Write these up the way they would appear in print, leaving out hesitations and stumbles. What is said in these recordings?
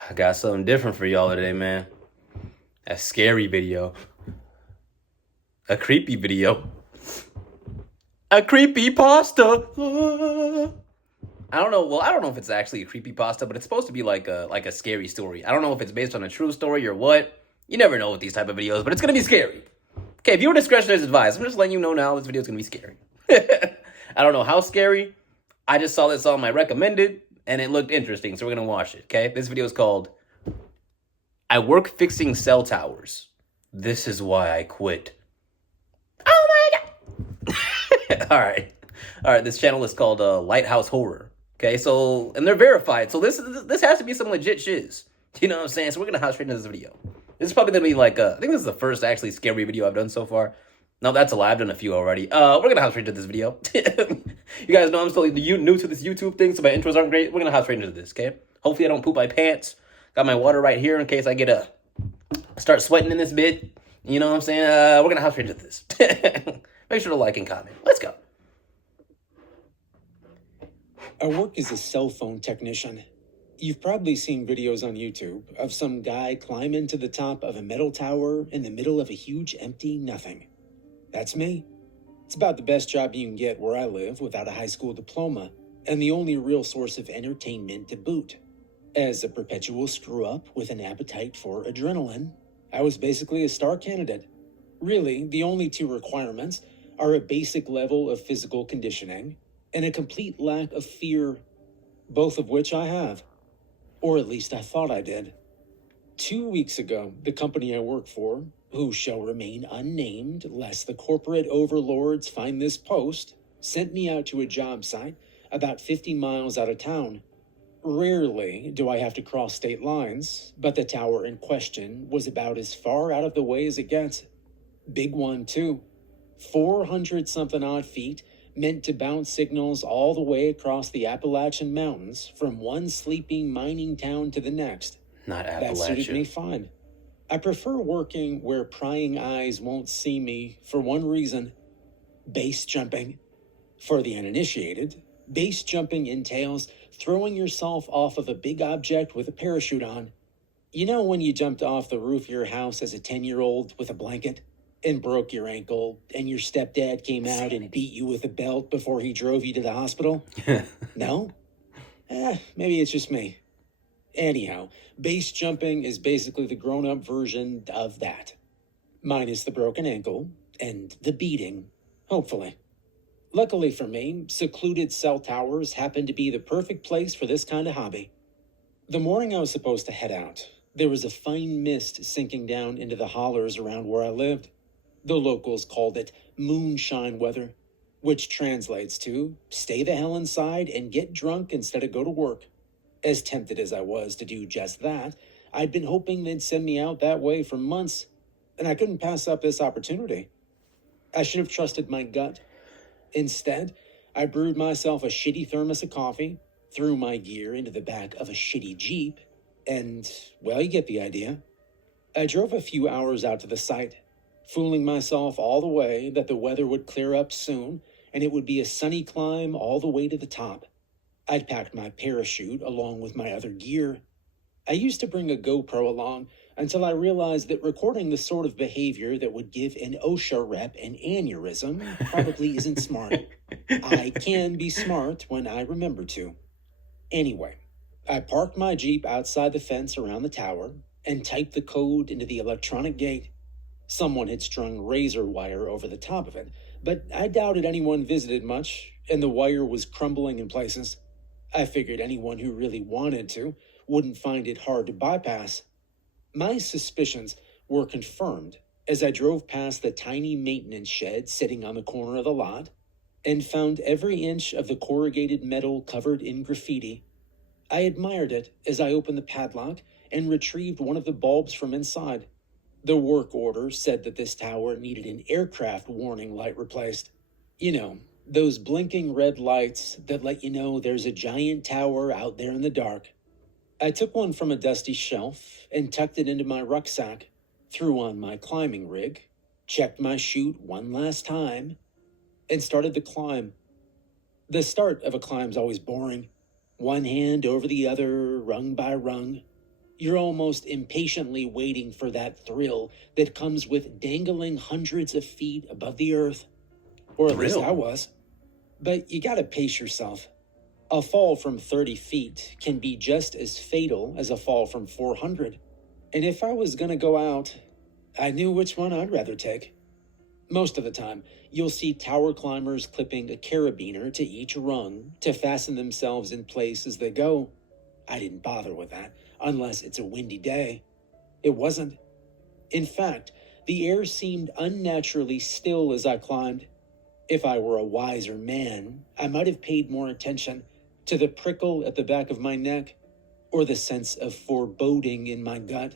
I got something different for y'all today, man. A scary video. A creepy video. A creepypasta. I don't know. Well, I don't know if it's actually a creepypasta, but it's supposed to be like a scary story. I don't know if it's based on a true story or what. You never know with these type of videos, but it's gonna be scary. Okay, viewer discretion is advised. I'm just letting you know now this video is gonna be scary. I don't know how scary. I just saw this on my recommended, and it looked interesting, so we're gonna watch it. Okay, this video is called "I Work Fixing Cell Towers. This is why I quit." Oh my god! All right. This channel is called Lighthouse Horror. Okay, so and they're verified, so this has to be some legit shiz. You know what I'm saying? So we're gonna hop straight into this video. This is probably gonna be like I think this is the first actually scary video I've done so far. No, that's a lie. I've done a few already. We're gonna hop straight into this video. You guys know I'm still new to this YouTube thing, so my intros aren't great. We're gonna hop straight into this, okay? Hopefully I don't poop my pants. Got my water right here in case I get start sweating in this bit. You know what I'm saying? We're gonna hop straight into this. Make sure to like and comment. Let's go. I work as a cell phone technician. You've probably seen videos on YouTube of some guy climbing to the top of a metal tower in the middle of a huge empty nothing. That's me. It's about the best job you can get where I live without a high school diploma, and the only real source of entertainment to boot. As a perpetual screw-up with an appetite for adrenaline, I was basically a star candidate. Really, the only two requirements are a basic level of physical conditioning and a complete lack of fear, both of which I have. Or at least I thought I did. 2 weeks ago, the company I work for, who shall remain unnamed lest the corporate overlords find this post, sent me out to a job site about 50 miles out of town. Rarely do I have to cross state lines, but the tower in question was about as far out of the way as it gets. Big one, too. 400-something odd feet, meant to bounce signals all the way across the Appalachian Mountains from one sleeping mining town to the next. Not That suited me Appalachia. fine. I prefer working where prying eyes won't see me for one reason: base jumping. For the uninitiated, base jumping entails throwing yourself off of a big object with a parachute on. You know when you jumped off the roof of your house as a 10-year-old with a blanket and broke your ankle, and your stepdad came out and beat you with a belt before he drove you to the hospital? No? Maybe it's just me. Anyhow, base jumping is basically the grown-up version of that. Minus the broken ankle and the beating, hopefully. Luckily for me, secluded cell towers happen to be the perfect place for this kind of hobby. The morning I was supposed to head out, there was a fine mist sinking down into the hollers around where I lived. The locals called it moonshine weather, which translates to stay the hell inside and get drunk instead of go to work. As tempted as I was to do just that, I'd been hoping they'd send me out that way for months, and I couldn't pass up this opportunity. I should have trusted my gut. Instead, I brewed myself a shitty thermos of coffee, threw my gear into the back of a shitty Jeep, and, well, you get the idea. I drove a few hours out to the site, fooling myself all the way that the weather would clear up soon and it would be a sunny climb all the way to the top. I'd packed my parachute along with my other gear. I used to bring a GoPro along until I realized that recording the sort of behavior that would give an OSHA rep an aneurysm probably isn't smart. I can be smart when I remember to. Anyway, I parked my Jeep outside the fence around the tower and typed the code into the electronic gate. Someone had strung razor wire over the top of it, but I doubted anyone visited much, and the wire was crumbling in places. I figured anyone who really wanted to wouldn't find it hard to bypass. My suspicions were confirmed as I drove past the tiny maintenance shed sitting on the corner of the lot and found every inch of the corrugated metal covered in graffiti. I admired it as I opened the padlock and retrieved one of the bulbs from inside. The work order said that this tower needed an aircraft warning light replaced. You know, those blinking red lights that let you know there's a giant tower out there in the dark. I took one from a dusty shelf and tucked it into my rucksack, threw on my climbing rig, checked my chute one last time, and started the climb. The start of a climb's always boring. One hand over the other, rung by rung. You're almost impatiently waiting for that thrill that comes with dangling hundreds of feet above the earth. Or at least I Thrill. was. But you gotta pace yourself. A fall from 30 feet can be just as fatal as a fall from 400. And if I was gonna go out, I knew which one I'd rather take. Most of the time, you'll see tower climbers clipping a carabiner to each rung to fasten themselves in place as they go. I didn't bother with that, unless it's a windy day. It wasn't. In fact, the air seemed unnaturally still as I climbed. If I were a wiser man, I might have paid more attention to the prickle at the back of my neck or the sense of foreboding in my gut.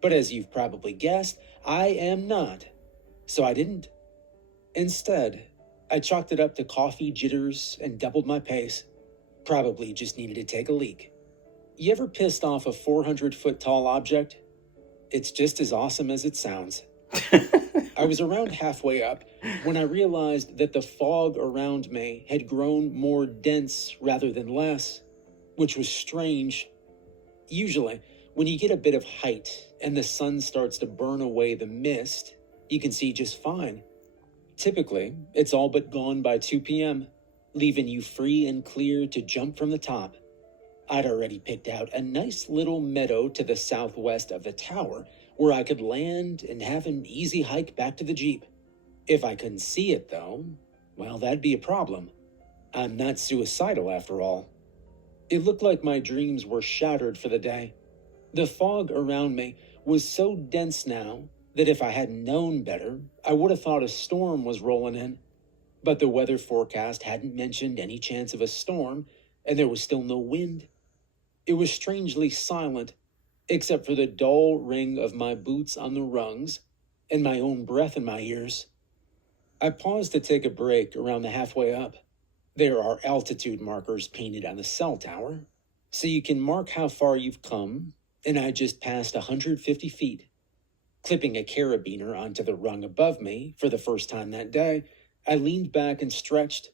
But as you've probably guessed, I am not. So I didn't. Instead, I chalked it up to coffee jitters and doubled my pace. Probably just needed to take a leak. You ever pissed off a 400-foot tall object? It's just as awesome as it sounds. I was around halfway up when I realized that the fog around me had grown more dense rather than less, which was strange. Usually, when you get a bit of height and the sun starts to burn away the mist, you can see just fine. Typically, it's all but gone by 2 p.m., leaving you free and clear to jump from the top. I'd already picked out a nice little meadow to the southwest of the tower where I could land and have an easy hike back to the Jeep. If I couldn't see it, though, well, that'd be a problem. I'm not suicidal, after all. It looked like my dreams were shattered for the day. The fog around me was so dense now that if I hadn't known better, I would have thought a storm was rolling in. But the weather forecast hadn't mentioned any chance of a storm, and there was still no wind. It was strangely silent, except for the dull ring of my boots on the rungs and my own breath in my ears. I paused to take a break around the halfway up. There are altitude markers painted on the cell tower, so you can mark how far you've come, and I just passed 150 feet. Clipping a carabiner onto the rung above me for the first time that day, I leaned back and stretched,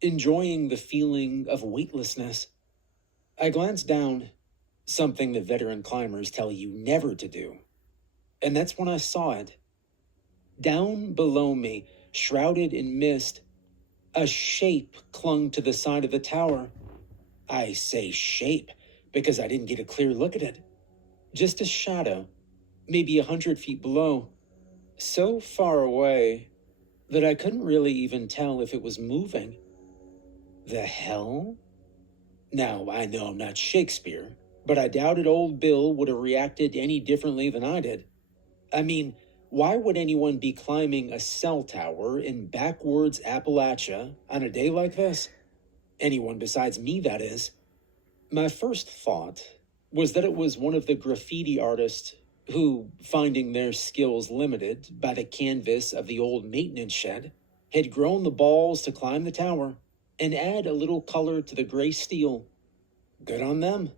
enjoying the feeling of weightlessness. I glanced down, something the veteran climbers tell you never to do, and that's when I saw it. Down below me, shrouded in mist, a shape clung to the side of the tower. I say shape because I didn't get a clear look at it. Just a shadow, maybe 100 feet below, so far away that I couldn't really even tell if it was moving. The hell? Now, I know I'm not Shakespeare, but I doubted old Bill would have reacted any differently than I did. I mean, why would anyone be climbing a cell tower in backwoods Appalachia on a day like this? Anyone besides me, that is. My first thought was that it was one of the graffiti artists who, finding their skills limited by the canvas of the old maintenance shed, had grown the balls to climb the tower and add a little color to the gray steel. Good on them.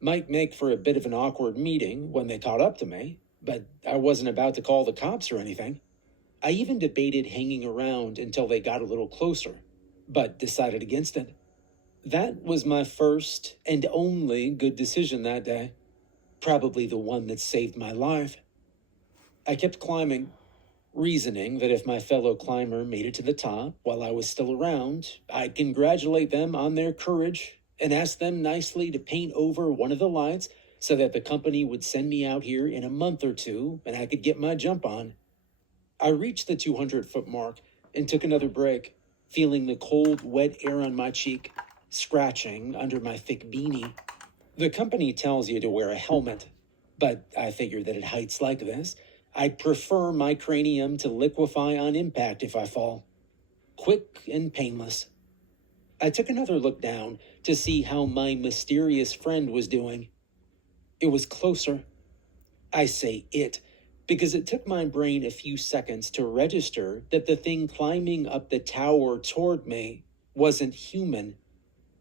Might make for a bit of an awkward meeting when they caught up to me, but I wasn't about to call the cops or anything. I even debated hanging around until they got a little closer, but decided against it. That was my first and only good decision that day. Probably the one that saved my life. I kept climbing, reasoning that if my fellow climber made it to the top while I was still around, I'd congratulate them on their courage and ask them nicely to paint over one of the lights so that the company would send me out here in a month or two and I could get my jump on. I reached the 200-foot mark and took another break, feeling the cold, wet air on my cheek, scratching under my thick beanie. The company tells you to wear a helmet, but I figured that at heights like this, I'd prefer my cranium to liquefy on impact if I fall. Quick and painless. I took another look down to see how my mysterious friend was doing. It was closer. I say it because it took my brain a few seconds to register that the thing climbing up the tower toward me wasn't human.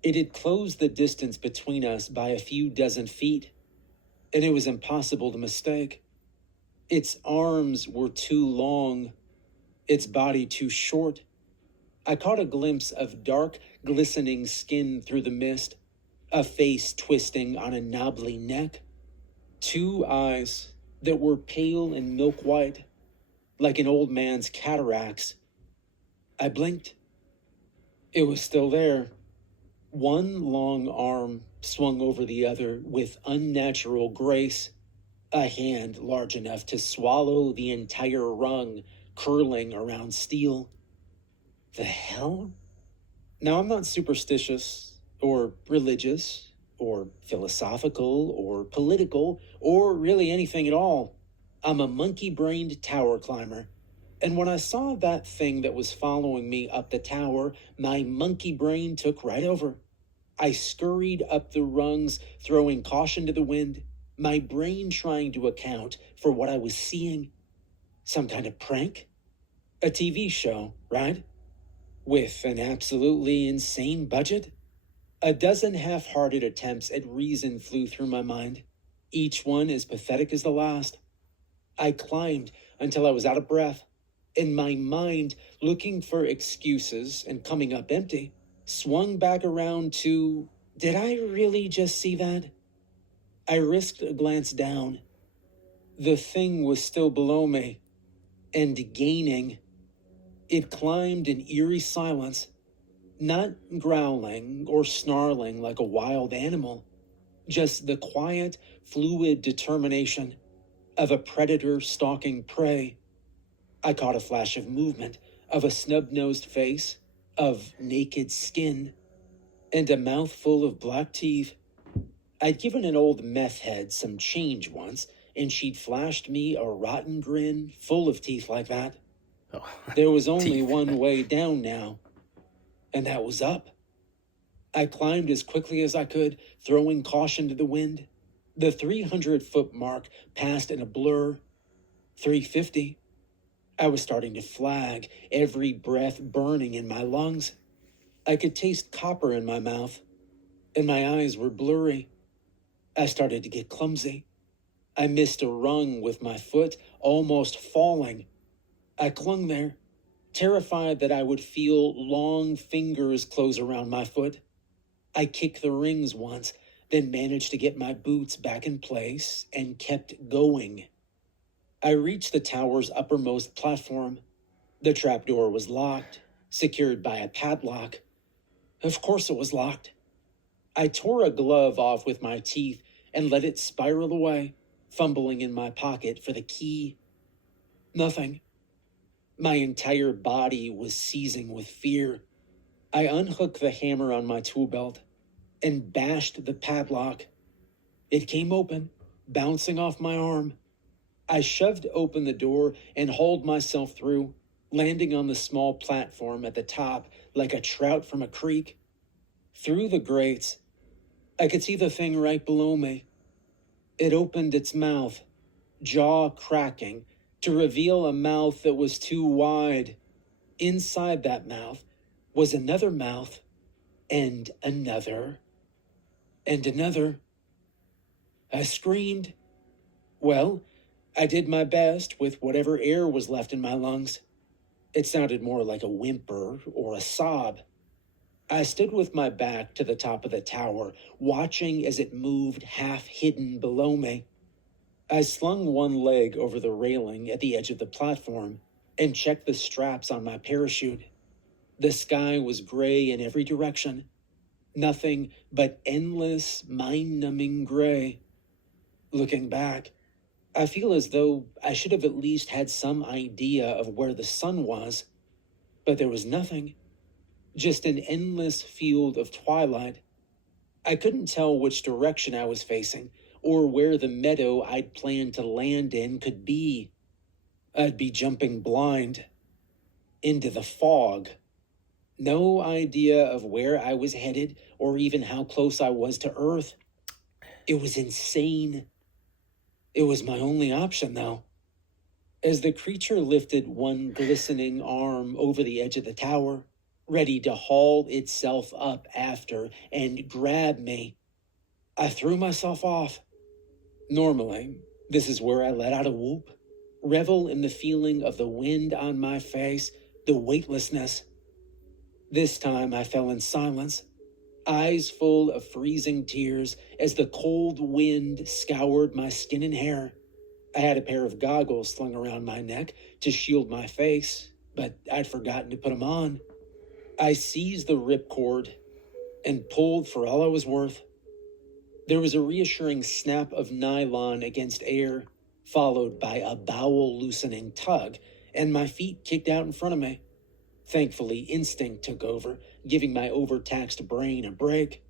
It had closed the distance between us by a few dozen feet, and it was impossible to mistake. Its arms were too long, its body too short. I caught a glimpse of dark, glistening skin through the mist, a face twisting on a knobbly neck. Two eyes that were pale and milk white, like an old man's cataracts. I blinked. It was still there. One long arm swung over the other with unnatural grace, a hand large enough to swallow the entire rung curling around steel. The hell? Now, I'm not superstitious or religious or philosophical or political or really anything at all. I'm a monkey-brained tower climber. And when I saw that thing that was following me up the tower, my monkey brain took right over. I scurried up the rungs, throwing caution to the wind, my brain trying to account for what I was seeing. Some kind of prank? A TV show, right? With an absolutely insane budget? A dozen half-hearted attempts at reason flew through my mind, each one as pathetic as the last. I climbed until I was out of breath, and my mind, looking for excuses and coming up empty, swung back around to, did I really just see that? I risked a glance down. The thing was still below me, and gaining. It climbed in eerie silence, not growling or snarling like a wild animal, just the quiet, fluid determination of a predator stalking prey. I caught a flash of movement, of a snub-nosed face, of naked skin, and a mouthful of black teeth. I'd given an old meth head some change once, and she'd flashed me a rotten grin full of teeth like that. Oh, There was only teeth. one way down now, and that was up. I climbed as quickly as I could, throwing caution to the wind. The 300-foot mark passed in a blur. 350. I was starting to flag, every breath burning in my lungs. I could taste copper in my mouth, and my eyes were blurry. I started to get clumsy. I missed a rung with my foot, almost falling. I clung there, terrified that I would feel long fingers close around my foot. I kicked the rings once, then managed to get my boots back in place and kept going. I reached the tower's uppermost platform. The trapdoor was locked, secured by a padlock. Of course it was locked. I tore a glove off with my teeth and let it spiral away, fumbling in my pocket for the key. Nothing. My entire body was seizing with fear. I unhooked the hammer on my tool belt and bashed the padlock. It came open, bouncing off my arm. I shoved open the door and hauled myself through, landing on the small platform at the top like a trout from a creek. Through the grates, I could see the thing right below me. It opened its mouth, jaw cracking, to reveal a mouth that was too wide. Inside that mouth was another mouth, and another, and another. I screamed. Well, I did my best with whatever air was left in my lungs. It sounded more like a whimper or a sob. I stood with my back to the top of the tower, watching as it moved half-hidden below me. I slung one leg over the railing at the edge of the platform and checked the straps on my parachute. The sky was gray in every direction. Nothing but endless, mind-numbing gray. Looking back, I feel as though I should have at least had some idea of where the sun was, but there was nothing. Just an endless field of twilight. I couldn't tell which direction I was facing, or where the meadow I'd planned to land in could be. I'd be jumping blind. Into the fog. No idea of where I was headed, or even how close I was to Earth. It was insane. It was my only option, though. As the creature lifted one glistening arm over the edge of the tower, ready to haul itself up after and grab me, I threw myself off. Normally, this is where I let out a whoop, revel in the feeling of the wind on my face, the weightlessness. This time I fell in silence, eyes full of freezing tears as the cold wind scoured my skin and hair. I had a pair of goggles slung around my neck to shield my face, but I'd forgotten to put them on. I seized the ripcord and pulled for all I was worth. There was a reassuring snap of nylon against air, followed by a bowel-loosening tug, and my feet kicked out in front of me. Thankfully, instinct took over, giving my overtaxed brain a break.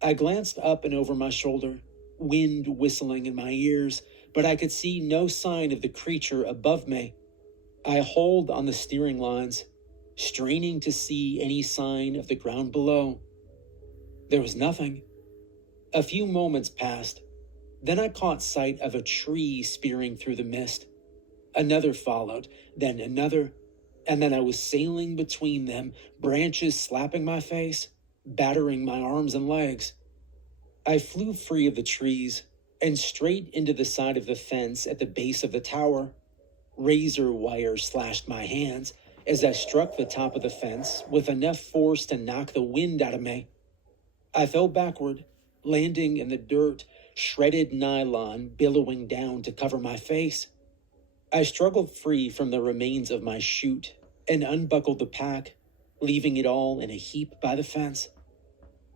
I glanced up and over my shoulder, wind whistling in my ears, but I could see no sign of the creature above me. I hauled on the steering lines, straining to see any sign of the ground below. There was nothing. A few moments passed. Then I caught sight of a tree spearing through the mist. Another followed, then another, and then I was sailing between them, branches slapping my face, battering my arms and legs. I flew free of the trees and straight into the side of the fence at the base of the tower. Razor wire slashed my hands as I struck the top of the fence with enough force to knock the wind out of me. I fell backward, landing in the dirt, shredded nylon billowing down to cover my face. I struggled free from the remains of my chute and unbuckled the pack, leaving it all in a heap by the fence.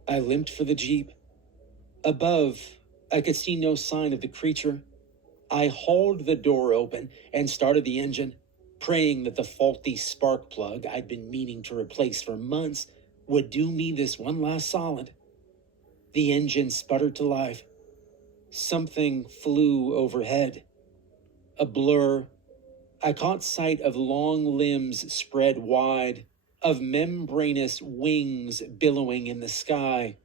I limped for the Jeep. Above, I could see no sign of the creature. I hauled the door open and started the engine, praying that the faulty spark plug I'd been meaning to replace for months would do me this one last solid. The engine sputtered to life. Something flew overhead. A blur. I caught sight of long limbs spread wide, of membranous wings billowing in the sky.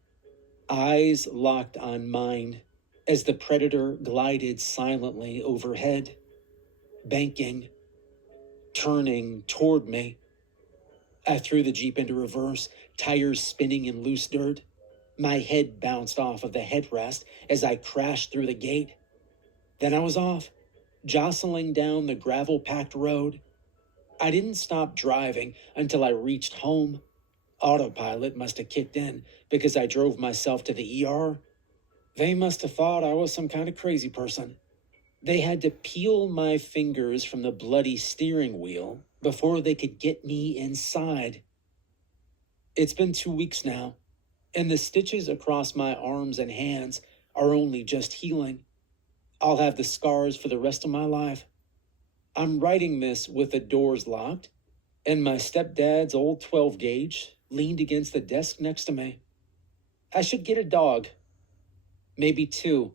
Eyes locked on mine as the predator glided silently overhead, banking, turning toward me. I threw the Jeep into reverse, tires spinning in loose dirt. My head bounced off of the headrest as I crashed through the gate. Then I was off, jostling down the gravel-packed road. I didn't stop driving until I reached home. Autopilot must have kicked in because I drove myself to the ER. They must have thought I was some kind of crazy person. They had to peel my fingers from the bloody steering wheel before they could get me inside. It's been 2 weeks now, and the stitches across my arms and hands are only just healing. I'll have the scars for the rest of my life. I'm writing this with the doors locked, and my stepdad's old 12-gauge leaned against the desk next to me. I should get a dog. Maybe 2.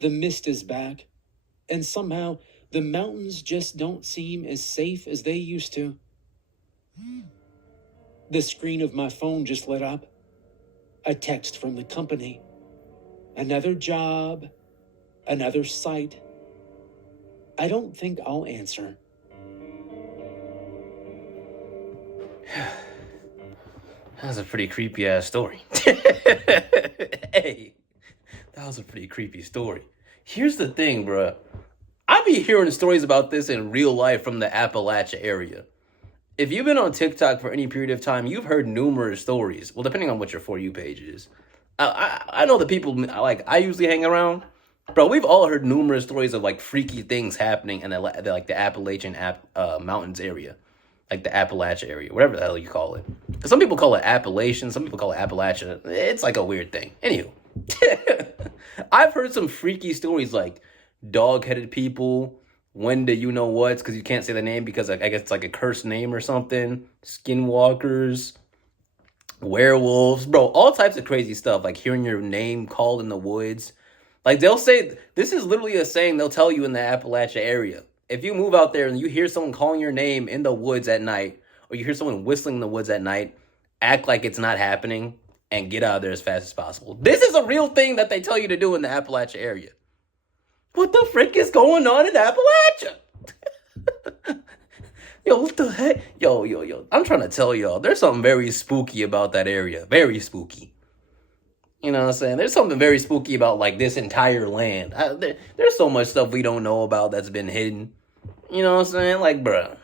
The mist is back, and somehow the mountains just don't seem as safe as they used to. The screen of my phone just lit up. A text from the company. Another job, another site. I don't think I'll answer. That was a pretty creepy ass story. Hey, that was a pretty creepy story. Here's the thing, bruh. I be hearing stories about this in real life from the Appalachia area. If you've been on TikTok for any period of time, you've heard numerous stories. Well, depending on what your For You page is. I know the people I usually hang around. Bro, we've all heard numerous stories of like freaky things happening in the Appalachian mountains area. Like the Appalachia area, whatever the hell you call it. Some people call it Appalachian, some people call it Appalachia. It's like a weird thing. Anywho, I've heard some freaky stories like dog-headed people, when do you know what's, because you can't say the name because I guess it's like a cursed name or something, skinwalkers, werewolves, bro, all types of crazy stuff, like hearing your name called in the woods. Like they'll say, this is literally a saying they'll tell you in the Appalachia area. If you move out there and you hear someone calling your name in the woods at night, or you hear someone whistling in the woods at night, act like it's not happening and get out of there as fast as possible. This is a real thing that they tell you to do in the Appalachia area. What the frick is going on in Appalachia? Yo, what the heck? Yo. I'm trying to tell y'all, there's something very spooky about that area. Very spooky. You know what I'm saying? There's something very spooky about, like, this entire land. There's so much stuff we don't know about that's been hidden. You know what I'm saying? Like, bruh.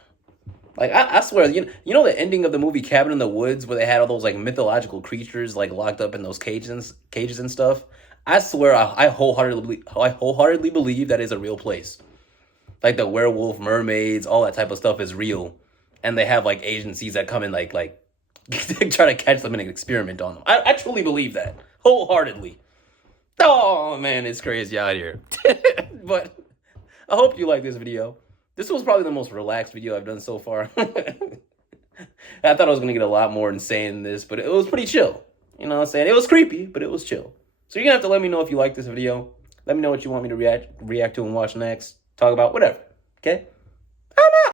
Like I swear, you know the ending of the movie Cabin in the Woods where they had all those like mythological creatures like locked up in those cages and stuff. I swear, I wholeheartedly believe that is a real place. Like the werewolf, mermaids, all that type of stuff is real, and they have like agencies that come in like try to catch them and experiment on them. I truly believe that wholeheartedly. Oh man, it's crazy out here. But I hope you like this video. This was probably the most relaxed video I've done so far. I thought I was gonna get a lot more insane than this, but it was pretty chill. You know what I'm saying? It was creepy, but it was chill. So you're gonna have to let me know if you like this video. Let me know what you want me to react to and watch next. Talk about whatever. Okay?